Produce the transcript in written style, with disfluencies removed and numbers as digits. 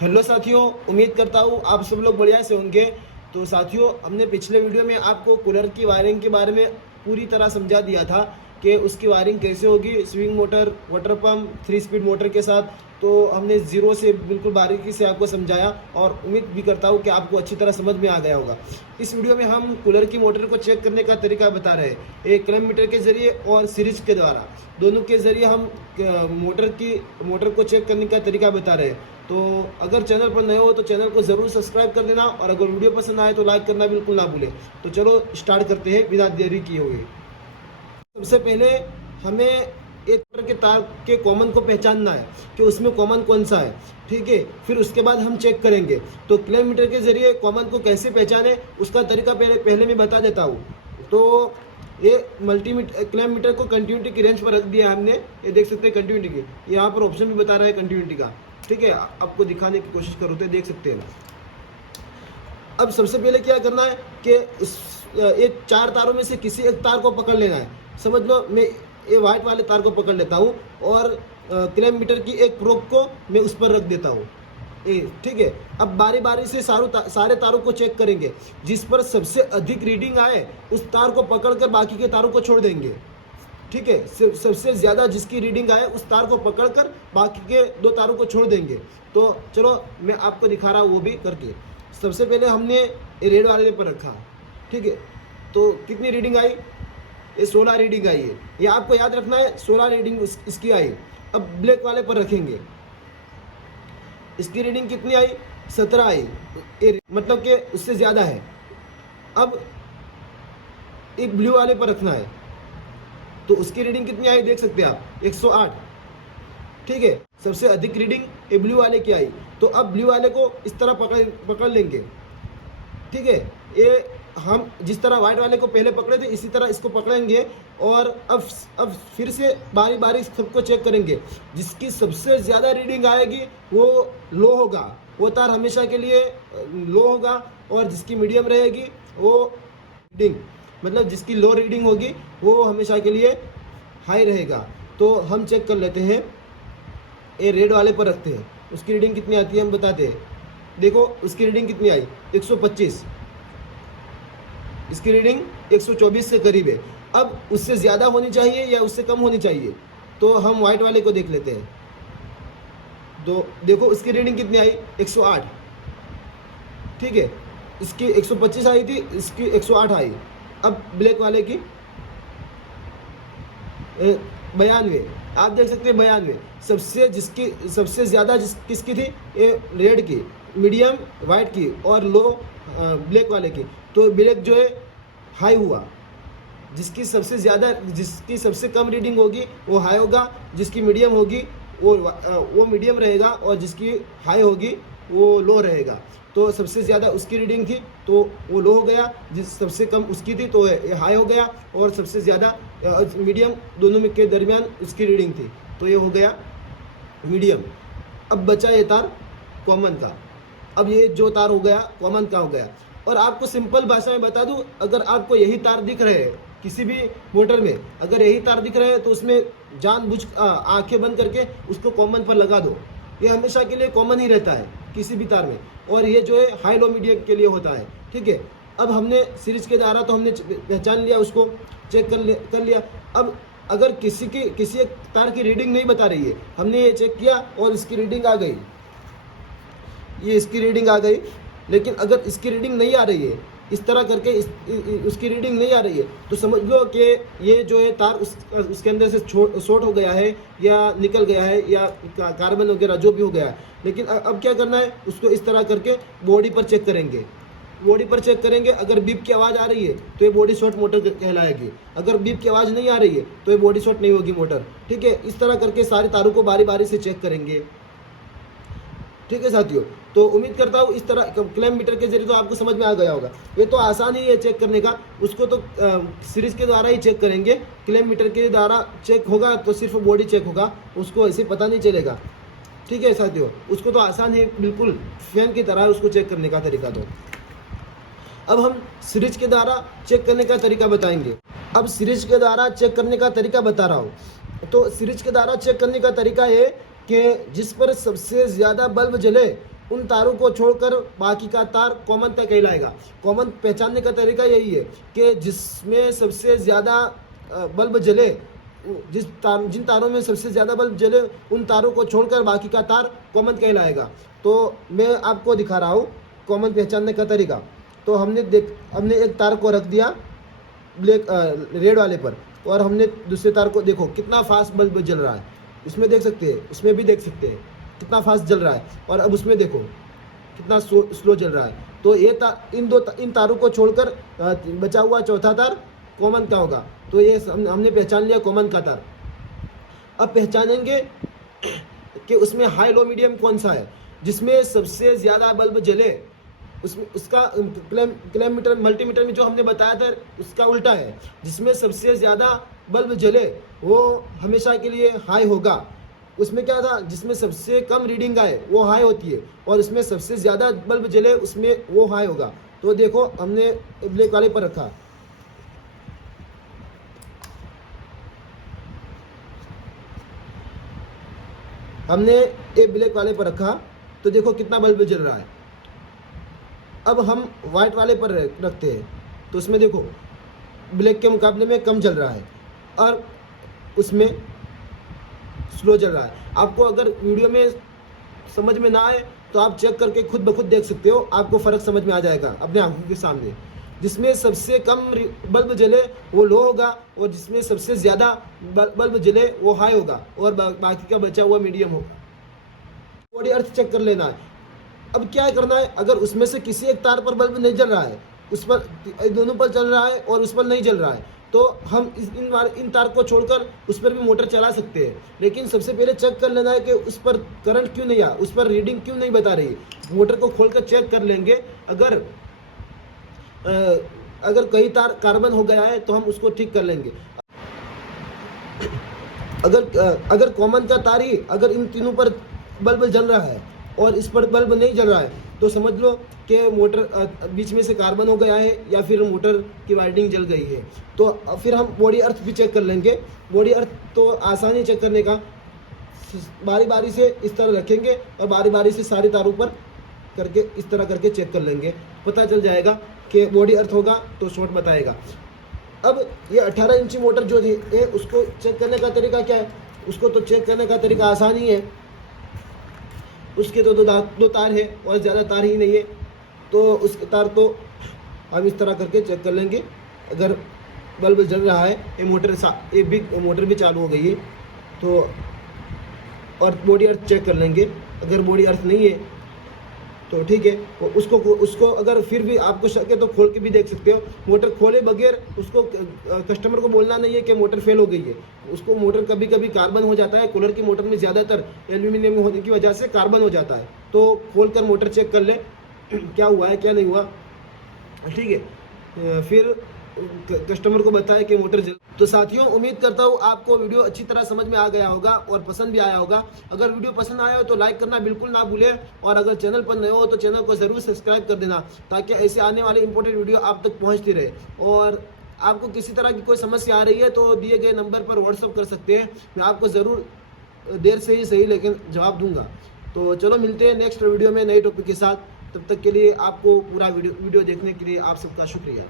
Hello साथियों, उम्मीद करता हूँ आप सब लोग बढ़िया से होंगे। तो साथियों, हमने पिछले वीडियो में आपको कूलर की वायरिंग के बारे में पूरी तरह समझा दिया था कि उसकी वायरिंग कैसे होगी, swing motor, water pump, 3 speed motor के साथ। तो हमने ज़ीरो से बिल्कुल बारीकी से आपको समझाया और उम्मीद भी करता हूँ कि आपको अच्छी तरह समझ में आ गया होगा। इस वीडियो में हम कूलर की मोटर को चेक करने का तरीका बता रहे हैं, एक क्लैम्प मीटर के ज़रिए और सीरीज के द्वारा, दोनों के ज़रिए हम मोटर को चेक करने का तरीका बता रहे हैं। तो अगर चैनल पर नए हो तो चैनल को ज़रूर सब्सक्राइब कर देना और अगर वीडियो पसंद आए तो लाइक करना बिल्कुल ना भूलें। तो चलो स्टार्ट करते हैं बिना देरी किए हुए। सबसे पहले हमें एक मोटर के तार के कॉमन को पहचानना है कि उसमें कॉमन कौन सा है। ठीक है, फिर उसके बाद हम चेक करेंगे। तो क्लैम्प मीटर के जरिए कॉमन को कैसे पहचाने उसका तरीका पहले मैं बता देता हूँ। तो ये क्लैम्प मीटर को कंटिन्यूटी की रेंज पर रख दिया हमने। ये देख सकते हैं कंटिन्यूटी की, यहाँ पर ऑप्शन भी बता रहा है कंटिन्यूटी का। ठीक है, आपको दिखाने की कोशिश करो तो देख सकते हैं। अब सबसे पहले क्या करना है कि ये 4 तारों में से किसी एक तार को पकड़ लेना है। समझ लो, मैं ये व्हाइट वाले तार को पकड़ लेता हूँ और क्लैम्प मीटर की एक प्रोब को मैं उस पर रख देता हूँ। ठीक है, अब बारी बारी से सारे तारों को चेक करेंगे। जिस पर सबसे अधिक रीडिंग आए उस तार को पकड़कर बाकी के तारों को छोड़ देंगे। ठीक है, सबसे ज़्यादा जिसकी रीडिंग आए उस तार को पकड़कर बाकी के 2 तारों को छोड़ देंगे। तो चलो मैं आपको दिखा रहा हूँ वो भी करके। सबसे पहले हमने रेड वाले पर रखा। ठीक है, तो कितनी रीडिंग आई? ये 16 रीडिंग आई है। ये आपको याद रखना है, 16 रीडिंग इसकी आई। अब ब्लैक वाले पर रखेंगे, इसकी रीडिंग कितनी आई? 17 आई। मतलब कि उससे ज़्यादा है। अब एक ब्लू वाले पर रखना है, तो उसकी रीडिंग कितनी आई देख सकते हैं आप, 108। ठीक है, सबसे अधिक रीडिंग ये ब्लू वाले की आई। तो अब ब्लू वाले को इस तरह पकड़ लेंगे। ठीक है, ये हम जिस तरह व्हाइट वाले को पहले पकड़े थे इसी तरह इसको पकड़ेंगे और अब फिर से बारी बारी सबको चेक करेंगे। जिसकी सबसे ज़्यादा रीडिंग आएगी वो लो होगा, वो तार हमेशा के लिए लो होगा। और जिसकी मीडियम रहेगी वो रीडिंग, मतलब जिसकी लो रीडिंग होगी वो हमेशा के लिए हाई रहेगा। तो हम चेक कर लेते हैं, ये रेड वाले पर रखते हैं, उसकी रीडिंग कितनी आती है हम बताते हैं। देखो उसकी रीडिंग कितनी आई, 125। इसकी रीडिंग 124 के करीब है। अब उससे ज़्यादा होनी चाहिए या उससे कम होनी चाहिए, तो हम व्हाइट वाले को देख लेते हैं। तो देखो उसकी रीडिंग कितनी आई, 108। ठीक है, इसकी 125 आई थी, इसकी 108 आई। अब ब्लैक वाले की 92, आप देख सकते हैं 92। सबसे ज़्यादा किसकी थी, ये रेड की, मीडियम वाइट की और लो ब्लैक वाले की। तो ब्लैक जो है हाई हुआ। जिसकी सबसे कम रीडिंग होगी वो हाई होगा, जिसकी मीडियम होगी वो मीडियम रहेगा और जिसकी हाई होगी वो लो रहेगा। तो सबसे ज़्यादा उसकी रीडिंग थी तो वो लो हो गया, जिस सबसे कम उसकी थी तो ये हाई हो गया, और सबसे ज़्यादा मीडियम दोनों में के दरमियान उसकी रीडिंग थी तो ये हो गया मीडियम। अब बचा ये तार कॉमन का। अब ये जो तार हो गया कॉमन का हो गया। और आपको सिंपल भाषा में बता दूं, अगर आपको यही तार दिख रहे हैं किसी भी मोटर में, अगर यही तार दिख रहे हैं तो उसमें जानबूझ आंखें बंद करके उसको कॉमन पर लगा दो। ये हमेशा के लिए कॉमन ही रहता है किसी भी तार में, और ये जो है हाई लो मीडियम के लिए होता है। ठीक है, अब हमने सीरीज के द्वारा तो हमने पहचान लिया, उसको चेक कर लिया। अब अगर किसी एक तार की रीडिंग नहीं बता रही है, हमने ये चेक किया और इसकी रीडिंग आ गई, ये इसकी रीडिंग आ गई, लेकिन अगर इसकी रीडिंग नहीं आ रही है, इस तरह करके उसकी रीडिंग नहीं आ रही है, तो समझ लो कि ये जो है तार उसके अंदर से शॉर्ट हो गया है या निकल गया है या कार्बन वगैरह जो भी हो गया है। लेकिन अब क्या करना है, उसको इस तरह करके बॉडी पर चेक करेंगे। बॉडी पर चेक करेंगे, अगर बीप की आवाज़ आ रही है तो ये बॉडी शॉर्ट मोटर कहलाएगी। अगर बीप की आवाज़ नहीं आ रही है तो ये बॉडी शॉर्ट नहीं होगी मोटर। ठीक है, इस तरह करके सारे तारों को बारी बारी से चेक करेंगे। ठीक है साथियों, तो उम्मीद करता हूँ इस तरह क्लैम्प मीटर के जरिए तो आपको समझ में आ गया होगा। ये तो आसान ही है चेक करने का, उसको तो सीरीज के द्वारा ही चेक करेंगे। क्लैम्प मीटर के द्वारा चेक होगा तो सिर्फ बॉडी चेक होगा, उसको ऐसे पता नहीं चलेगा। ठीक है साथियों, उसको तो आसान ही बिल्कुल फैन की तरह उसको चेक करने का तरीका। तो अब हम सीरीज के द्वारा चेक करने का तरीका बताएंगे। अब सीरीज के द्वारा चेक करने का तरीका बता रहा हूँ। तो सीरीज के द्वारा चेक करने का तरीका है कि जिस पर सबसे ज़्यादा बल्ब जले उन तारों को छोड़कर बाकी का तार कॉमन का कहलाएगा। कॉमन पहचानने का तरीका यही है कि जिसमें सबसे ज़्यादा बल्ब जले, जिन तारों में सबसे ज़्यादा बल्ब जले उन तारों को छोड़कर बाकी का तार कॉमन कहलाएगा। तो मैं आपको दिखा रहा हूँ कॉमन पहचानने का तरीका। तो हमने एक तार को रख दिया रेड वाले पर, और हमने दूसरे तार को, देखो कितना फास्ट बल्ब जल रहा है, इसमें देख सकते हैं, उसमें भी देख सकते हैं कितना फास्ट जल रहा है, और अब उसमें देखो कितना स्लो जल रहा है। तो ये इन तारों को छोड़कर बचा हुआ चौथा तार कॉमन का होगा। तो ये हमने पहचान लिया कॉमन का तार। अब पहचानेंगे कि उसमें हाई लो मीडियम कौन सा है। जिसमें सबसे ज़्यादा बल्ब जले उसमें उसका किलोमीटर मल्टीमीटर में जो हमने बताया था उसका उल्टा है। जिसमें सबसे ज़्यादा बल्ब जले वो हमेशा के लिए हाई होगा। उसमें क्या था, जिसमें सबसे कम रीडिंग आए वो हाई होती है, और उसमें सबसे ज़्यादा बल्ब जले उसमें वो हाई होगा। तो देखो हमने ब्लैक वाले पर रखा, हमने ये ब्लैक वाले पर रखा, तो देखो कितना बल्ब जल रहा है। अब हम वाइट वाले पर रखते हैं, तो उसमें देखो ब्लैक के मुकाबले में कम जल रहा है और उसमें स्लो जल रहा है। आपको अगर वीडियो में समझ में ना आए तो आप चेक करके खुद ब खुद देख सकते हो, आपको फ़र्क समझ में आ जाएगा अपने आंखों के सामने। जिसमें सबसे कम बल्ब जले वो लो होगा, और जिसमें सबसे ज़्यादा बल्ब जले वो हाई होगा, और बाकी का बचा हुआ मीडियम हो। बॉडी अर्थ चेक कर लेना है। अब क्या करना है, अगर उसमें से किसी एक तार पर बल्ब नहीं जल रहा है, उस पर दोनों पर चल रहा है और उस पर नहीं जल रहा है, तो हम इन तार को छोड़कर उस पर भी मोटर चला सकते हैं। लेकिन सबसे पहले चेक कर लेना है कि उस पर करंट क्यों नहीं आ, उस पर रीडिंग क्यों नहीं बता रही। मोटर को खोलकर चेक कर लेंगे। अगर कई तार कार्बन हो गया है तो हम उसको ठीक कर लेंगे। अगर कॉमन का तार ही अगर इन तीनों पर बल्ब जल रहा है और इस पर बल्ब नहीं जल रहा है, तो समझ लो कि मोटर बीच में से कार्बन हो गया है या फिर मोटर की वायरिंग जल गई है। तो फिर हम बॉडी अर्थ भी चेक कर लेंगे। बॉडी अर्थ तो आसान ही चेक करने का, बारी बारी से इस तरह रखेंगे और बारी बारी से सारे तारों पर करके इस तरह करके चेक कर लेंगे। पता चल जाएगा कि बॉडी अर्थ होगा तो शॉर्ट बताएगा। अब ये 18 इंची मोटर जो है उसको चेक करने का तरीका क्या है, उसको तो चेक करने का तरीका आसान ही है। उसके तो दो तार है और ज़्यादा तार ही नहीं है, तो उसके तार तो हम इस तरह करके चेक कर लेंगे। अगर बल्ब जल रहा है, ये बिग मोटर भी चालू हो गई है, तो और बॉडी अर्थ चेक कर लेंगे। अगर बॉडी अर्थ नहीं है तो ठीक है, उसको अगर फिर भी आपको शक है तो खोल के भी देख सकते हो। मोटर खोले बगैर उसको कस्टमर को बोलना नहीं है कि मोटर फेल हो गई है। उसको मोटर कभी कभी कार्बन हो जाता है, कूलर की मोटर में ज़्यादातर एल्यूमिनियम होने की वजह से कार्बन हो जाता है। तो खोल कर मोटर चेक कर ले क्या हुआ है क्या नहीं हुआ, ठीक है, फिर कस्टमर को बताएं कि मोटर जल। तो साथियों, उम्मीद करता हूँ आपको वीडियो अच्छी तरह समझ में आ गया होगा और पसंद भी आया होगा। अगर वीडियो पसंद आया हो तो लाइक करना बिल्कुल ना भूलें, और अगर चैनल पर नए हो तो चैनल को ज़रूर सब्सक्राइब कर देना, ताकि ऐसे आने वाले इंपॉर्टेंट वीडियो आप तक पहुँचती रहे। और आपको किसी तरह की कोई समस्या आ रही है तो दिए गए नंबर पर व्हाट्सअप कर सकते हैं, मैं आपको ज़रूर देर से ही सही लेकिन जवाब दूंगा। तो चलो मिलते हैं नेक्स्ट वीडियो में नए टॉपिक के साथ। तब तक के लिए आपको पूरा वीडियो देखने के लिए आप सबका शुक्रिया।